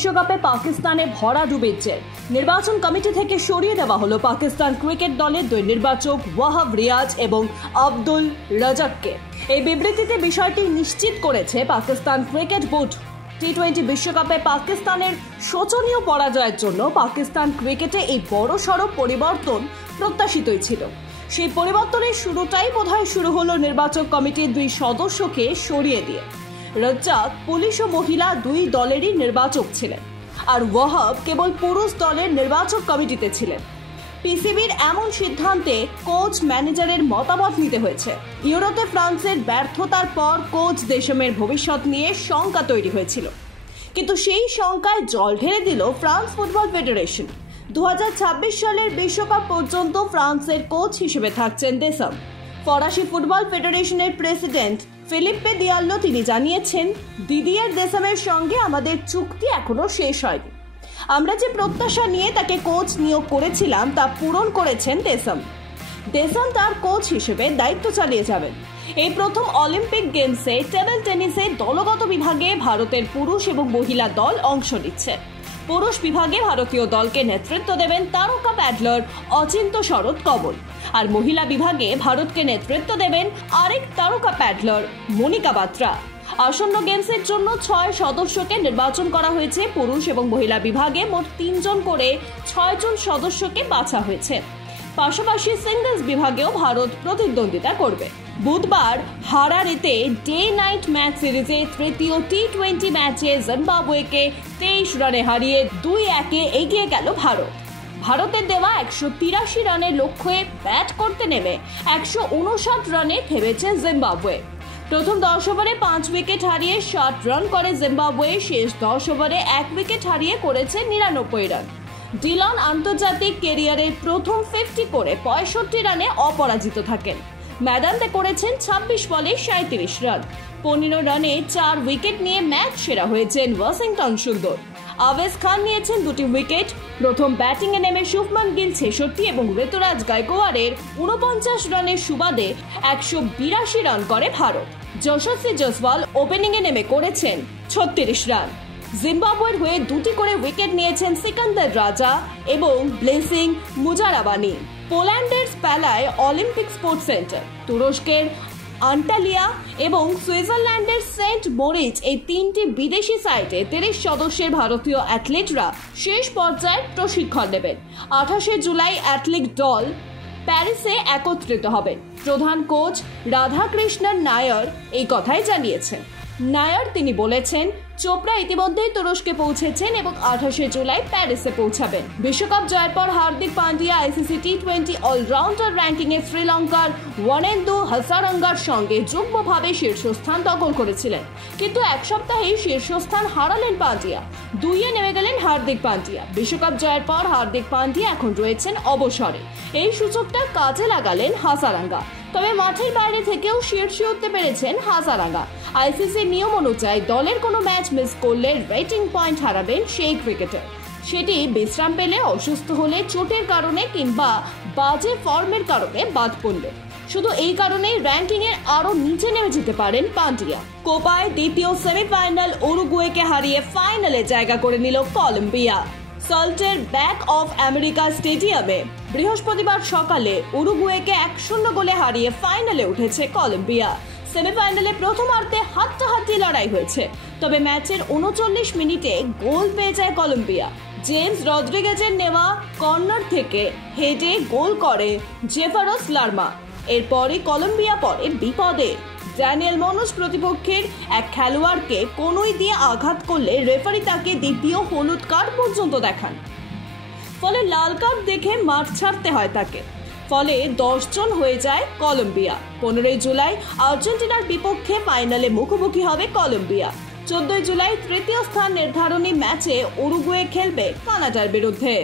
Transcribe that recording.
বিশ্বকাপে পাকিস্তানে ভরাডুবির জের। নির্বাচন কমিটি থেকে সরিয়ে দেওয়া হলো পাকিস্তান ক্রিকেট দলের দুই নির্বাচক ওয়াহাব রিয়াজ এবং আব্দুল রাজাককে। এই বিবৃতিতে বিষয়টি নিশ্চিত করেছে পাকিস্তান ক্রিকেট বোর্ড। টি-20 বিশ্বকাপে পাকিস্তানের শোচনীয় পরাজয়ের জন্য পাকিস্তান ক্রিকেটে এই বড়সড় পরিবর্তন প্রত্যাশিতই ছিল। সেই পরিবর্তনের শুরুটাই বোধহয় শুরু হলো নির্বাচক কমিটির দুই সদস্যকে সরিয়ে দিয়ে। রাজ্জাক পুলিশ ও মহিলা দুই দলেরই নির্বাচক ছিলেন, আর ওয়াহাব কেবল পুরুষ দলের নির্বাচক কমিটিতে ছিলেন। পিসিবির এমন সিদ্ধান্তে কোচ ম্যানেজারের মতামত নিতে হয়েছে। ইউরোতে ফ্রান্সের ব্যর্থতার পর কোচ দেশমের ভবিষ্যৎ নিয়ে শঙ্কা তৈরি হয়েছিল, কিন্তু সেই শঙ্কায় জল ঢেলে দিল ফ্রান্স ফুটবল ফেডারেশন। 2026 সালের বিশ্বকাপ পর্যন্ত ফ্রান্সের কোচ হিসেবে থাকছেন দেশম। ফরাসি ফুটবল ফেডারেশনের প্রেসিডেন্ট ফিলিপ্পে দিয়াল্লো তিনি জানিয়েছেন, দিদিয়ের দেশমের সঙ্গে আমাদের চুক্তি এখনো শেষ হয়নি। আমরা যে প্রত্যাশা নিয়ে তাকে কোচ নিয়োগ করেছিলাম তা পূরণ করেছেন দেশম। দেশম তার কোচ হিসেবে দায়িত্ব চালিয়ে যাবেন। এই প্রথম অলিম্পিক গেমসে টেবিল টেনিসে দলগত বিভাগে ভারতের পুরুষ এবং মহিলা দল অংশ নিচ্ছে। পুরুষ বিভাগে ভারতীয় দলকে নেতৃত্ব দেবেন তারকা প্যাডলার অচিন্ত শরৎ কমল, আর মহিলা বিভাগে ভারতকে নেতৃত্ব দেবেন আরেক তারকা প্যাডলার মনিকা বাত্রা। আসন্ন গেমসের জন্য 6 সদস্যকে নির্বাচন করা হয়েছে। পুরুষ এবং মহিলা বিভাগে মোট 3 জন করে 6 জন সদস্যকে বাছা হয়েছে। পাশাপাশি সিঙ্গলস বিভাগেও ভারত প্রতিদ্বন্দ্বিতা করবে। বুধবার হারারেতে ডে নাইট ম্যাচ সিরিজে তৃতীয় টি-20 ম্যাচে জিম্বাবুয়েকে 23 রানে হারিয়ে 2-1 এগিয়ে গেল ভারত। ভারতের দেওয়া 183 রানের লক্ষ্যে ব্যাট করতে নেমে 159 রানে থেমেছে জিম্বাবুয়ে। প্রথম 10 ওভারে 5 উইকেট হারিয়ে 60 রান করে জিম্বাবুয়ে। শেষ 10 ওভারে 1 উইকেট হারিয়ে করেছে 99 রান। ডিলন আন্তর্জাতিক ক্যারিয়ারের প্রথম 50 করে 65 রানে অপরাজিত থাকেন। ম্যাদানতে করেছেন 26 বলে 37 রান। 15 রানে 4 উইকেট নিয়ে ম্যাচ সেরা হয়েছেন ওয়াশিংটন সুন্দর। আওয়েজ খান নিয়েছেন 2টি উইকেট। প্রথম ব্যাটিংয়ে নেমে শুভমান গিল 66 এবং ঋতুরাজ গায়কোয়াড়ের 49 রানের সুবাদে 182 রান করে ভারত। যশস্বী জয়সওয়াল ওপেনিংয়ে নেমে করেছেন 36 রান। জিম্বাবুয়ের হয়ে 2টি করে উইকেট নিয়েছেন সিকান্দার রাজা এবং ব্লেসিং মুজারাবানি। পোল্যান্ডের স্প্যালায় অলিম্পিক স্পোর্টস সেন্টার, তুরস্কের আন্টালিয়া এবং সুইজারল্যান্ডের সেন্ট মোরিচ এই 3টি বিদেশি সাইটে 30 সদস্যের ভারতীয় অ্যাথলেটরা শেষ পর্যায়ে প্রশিক্ষণ নেবেন। 28 জুলাই অ্যাথলেট দল প্যারিসে একত্রিত হবেন। প্রধান কোচ রাধাকৃষ্ণন নায়ার এই কথাই জানিয়েছেন। নায়ার তিনি বলেছেন, চোপড়া ইতিমধ্যেই তুরস্কে পৌঁছেছেন এবং 28 জুলাই প্যারিসে পৌঁছাবেন। বিশ্বকাপ জয়ের পর হার্দিক পান্ডিয়া আইসিসি টি-20 অলরাউন্ডার র্যাঙ্কিংয়ে শ্রীলঙ্কার ওয়ানেন্দু হাসারাঙ্গার সঙ্গে যুগ্মভাবে শীর্ষস্থান দখল করেছিলেন, কিন্তু এক সপ্তাহেই শীর্ষস্থান হারালেন পান্ডিয়া। 2-এ নেমে গেলেন হার্দিক পান্ডিয়া। বিশ্বকাপ জয়ের পর হার্দিক পান্ডিয়া এখন রয়েছেন অবসরে। এই সুযোগটা কাজে লাগালেন হাসারাঙ্গা। তবে মাঠের বাইরে থেকেও শীর্ষে উঠতে পেরেছেন হাসারাঙ্গা। আইসিসির নিয়ম অনুযায়ী দলের কোনো ম্যাচ মিস করলে রেটিং পয়েন্ট হারাবেন সেই ক্রিকেটার। সেটি বিশ্রাম পেলে, অসুস্থ হলে, চোটের কারণে কিংবা বাজে ফর্মের কারণে বাদ পড়লে। শুধু এই কারণেই র্যাঙ্কিংয়ের আরো নিচে নেমে যেতে পারেন পান্ডিয়া। কোপায় দ্বিতীয় সেমিফাইনাল উরুগুয়েকে হারিয়ে ফাইনালে জায়গা করে নিল কলম্বিয়া। সল্টের ব্যাক অফ আমেরিকা স্টেডিয়ামে বৃহস্পতিবার সকালে উরুগুয়েকে 1-0 গোলে হারিয়ে ফাইনালে উঠেছে কলম্বিয়া। সেমিফাইনালে প্রথমার্ধে হাড্ডাহাড্ডি লড়াই হয়েছে, তবে ম্যাচের 39 মিনিটে গোল পেয়ে যায় কলম্বিয়া। জেমস রদ্রিগেজের নেওয়া কর্নার থেকে হেডে গোল করে জেফারস লার্মা। এরপরই কলম্বিয়া পড়ে বিপদে। ড্যানিয়েল মনোজ প্রতিপক্ষের এক খেলোয়াড়কে কনুই দিয়ে আঘাত করলে রেফারি তাকে দ্বিতীয় হলুদ কার্ড পর্যন্ত দেখান। ফলে লাল কার্ড দেখে মাঠ ছাড়তে হয় তাকে। ফলে 10 জন হয়ে যায় কলম্বিয়া। 15 জুলাই আর্জেন্টিনার বিপক্ষে ফাইনালে মুখোমুখি হবে কলম্বিয়া। 14 জুলাই তৃতীয় স্থান নির্ধারণী ম্যাচে উরুগুয়ে খেলবে কানাডার বিরুদ্ধে।